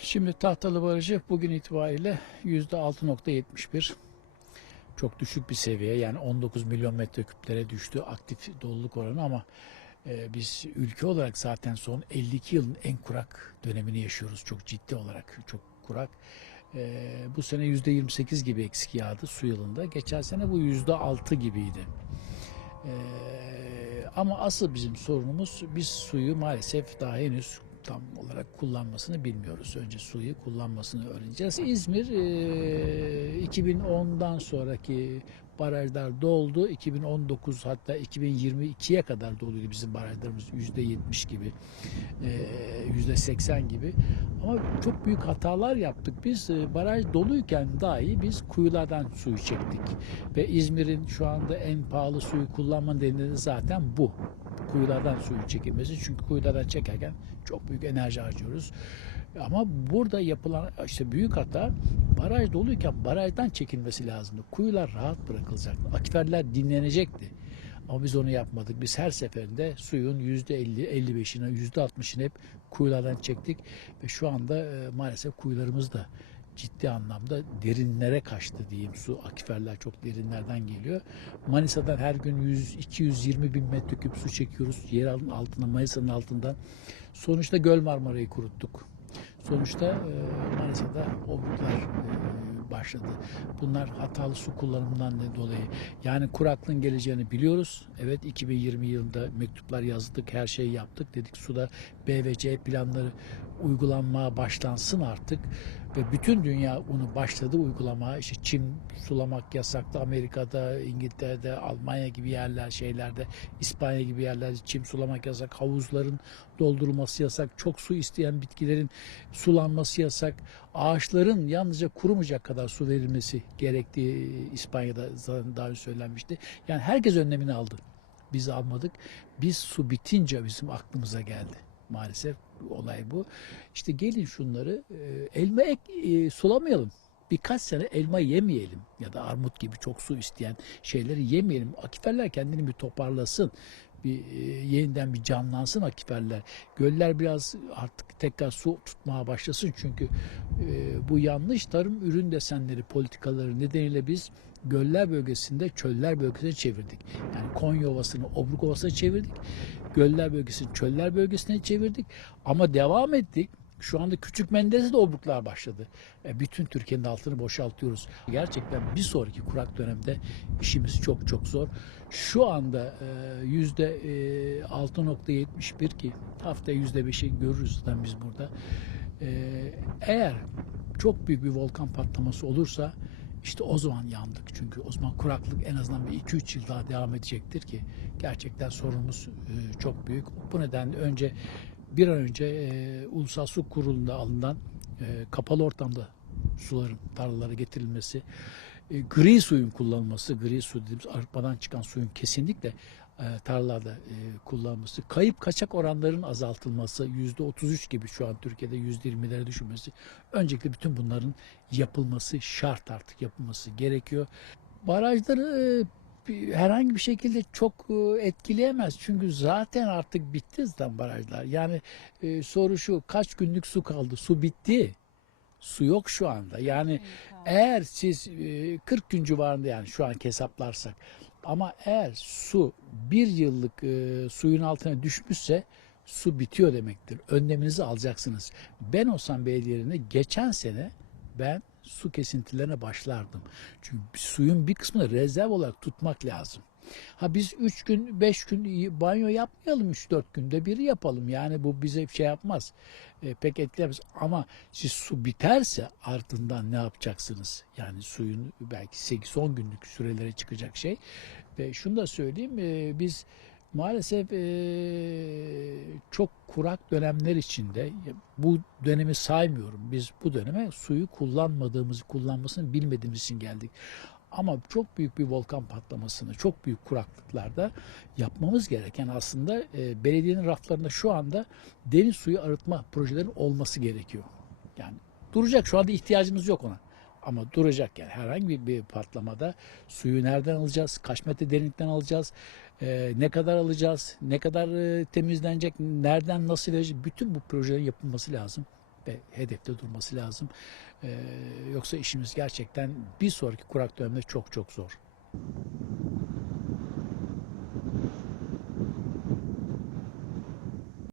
Şimdi Tahtalı Barajı bugün itibariyle %6.71. Çok düşük bir seviye yani 19 milyon metreküplere düştü aktif doluluk oranı ama e, biz ülke olarak zaten son 52 yılın en kurak dönemini yaşıyoruz. Çok ciddi olarak çok kurak. E, bu sene %28 gibi eksik yağdı su yılında. Geçen sene bu %6 gibiydi. E, ama asıl bizim sorunumuz biz suyu maalesef daha henüz tam olarak kullanmasını bilmiyoruz. Önce suyu kullanmasını öğreneceğiz. İzmir e, 2010'dan sonraki barajlar doldu. 2019 hatta 2022'ye kadar doluydu bizim barajlarımız %70 gibi, e, %80 gibi. Ama çok büyük hatalar yaptık. Biz e, baraj doluyken dahi biz kuyulardan suyu çektik. Ve İzmir'in şu anda en pahalı suyu kullanma nedeni zaten bu. Kuyulardan suyu çekilmesi. Çünkü kuyulardan çekerken çok büyük enerji harcıyoruz. Ama burada yapılan işte büyük hata baraj doluyken barajdan çekilmesi lazımdı. Kuyular rahat bırakılacaktı. Akiferler dinlenecekti. Ama biz onu yapmadık. Biz her seferinde suyun %50, 55'ini, %60'ını hep kuyulardan çektik. Ve şu anda e, maalesef kuyularımız da ciddi anlamda derinlere kaçtı diyeyim. Su akiferler çok derinlerden geliyor. Manisa'dan her gün 100-220 bin metreküp su çekiyoruz. Yer altında, Manisa'nın altından. Sonuçta Göl Marmara'yı kuruttuk. Sonuçta e, Manisa'da obruklar e, başladı. Bunlar hatalı su kullanımından da dolayı. Yani kuraklığın geleceğini biliyoruz. Evet 2020 yılında mektuplar yazdık, her şeyi yaptık. Dedik suda B ve C planları uygulanmaya başlansın artık. Ve bütün dünya onu başladı uygulamaya. İşte Çin sulamak yasaklı. Amerika'da, İngiltere'de, Almanya gibi yerler, şeylerde, İspanya gibi yerlerde çim sulamak yasak. Havuzların doldurulması yasak. Çok su isteyen bitkilerin sulanması yasak. Ağaçların yalnızca kurumayacak kadar su verilmesi gerektiği İspanya'da daha önce söylenmişti. Yani herkes önlemini aldı. Biz almadık. Biz su bitince bizim aklımıza geldi. Maalesef olay bu. İşte gelin şunları e, elma ek, e, sulamayalım. Birkaç sene elma yemeyelim ya da armut gibi çok su isteyen şeyleri yemeyelim. Akiferler kendini bir toparlasın. Bir e, yeniden bir canlansın akiferler. Göller biraz artık tekrar su tutmaya başlasın çünkü e, bu yanlış tarım ürün desenleri politikaları nedeniyle biz göller bölgesinde çöller bölgesine çevirdik. Yani Konya Ovası'nı Obruk Ovası'na çevirdik. Göller bölgesini çöller bölgesine çevirdik. Ama devam ettik. Şu anda Küçük Menderes'de de obruklar başladı. E, bütün Türkiye'nin altını boşaltıyoruz. Gerçekten bir sonraki kurak dönemde işimiz çok çok zor. Şu anda e, yüzde e, 6.71 ki haftaya yüzde 5'i görürüz zaten biz burada. E, eğer çok büyük bir volkan patlaması olursa işte o zaman yandık. Çünkü o zaman kuraklık en azından bir 2-3 yıl daha devam edecektir ki gerçekten sorunumuz e, çok büyük. Bu nedenle önce bir an önce e, Ulusal Su Kurulu'nda alınan e, kapalı ortamda suların tarlalara getirilmesi, e, gri suyun kullanılması, gri su dediğimiz arıtmadan çıkan suyun kesinlikle e, tarlalarda e, kullanılması, kayıp kaçak oranların azaltılması, yüzde 33 gibi şu an Türkiye'de yüzde 20'lere düşmesi, öncelikle bütün bunların yapılması şart artık yapılması gerekiyor. Barajları e, bir- herhangi bir şekilde çok e, etkileyemez. Çünkü zaten artık bitti zaten barajlar. Yani e, soru şu kaç günlük su kaldı? Su bitti. Su yok şu anda. Yani eğer siz e, 40 gün civarında yani şu an hesaplarsak ama eğer su bir yıllık e, suyun altına düşmüşse su bitiyor demektir. Önleminizi alacaksınız. Ben olsam belediyelerinde geçen sene ben su kesintilerine başlardım. Çünkü suyun bir kısmını rezerv olarak tutmak lazım. Ha biz 3 gün 5 gün banyo yapmayalım 3-4 günde biri yapalım. Yani bu bize şey yapmaz. E, pek etkilemez. Ama siz su biterse ardından ne yapacaksınız? Yani suyun belki 8-10 günlük sürelere çıkacak şey. Ve şunu da söyleyeyim e, biz maalesef e, çok kurak dönemler içinde bu dönemi saymıyorum. Biz bu döneme suyu kullanmadığımızı, kullanmasını bilmediğimiz için geldik. Ama çok büyük bir volkan patlamasını, çok büyük kuraklıklarda yapmamız gereken aslında e, belediyenin raflarında şu anda deniz suyu arıtma projelerinin olması gerekiyor. Yani duracak şu anda ihtiyacımız yok ona. Ama duracak yani herhangi bir, bir patlamada suyu nereden alacağız, kaç metre derinlikten alacağız, e, ne kadar alacağız, ne kadar e, temizlenecek, nereden nasıl verecek bütün bu projelerin yapılması lazım. ve hedefte durması lazım. E, yoksa işimiz gerçekten bir sonraki kurak dönemde çok çok zor.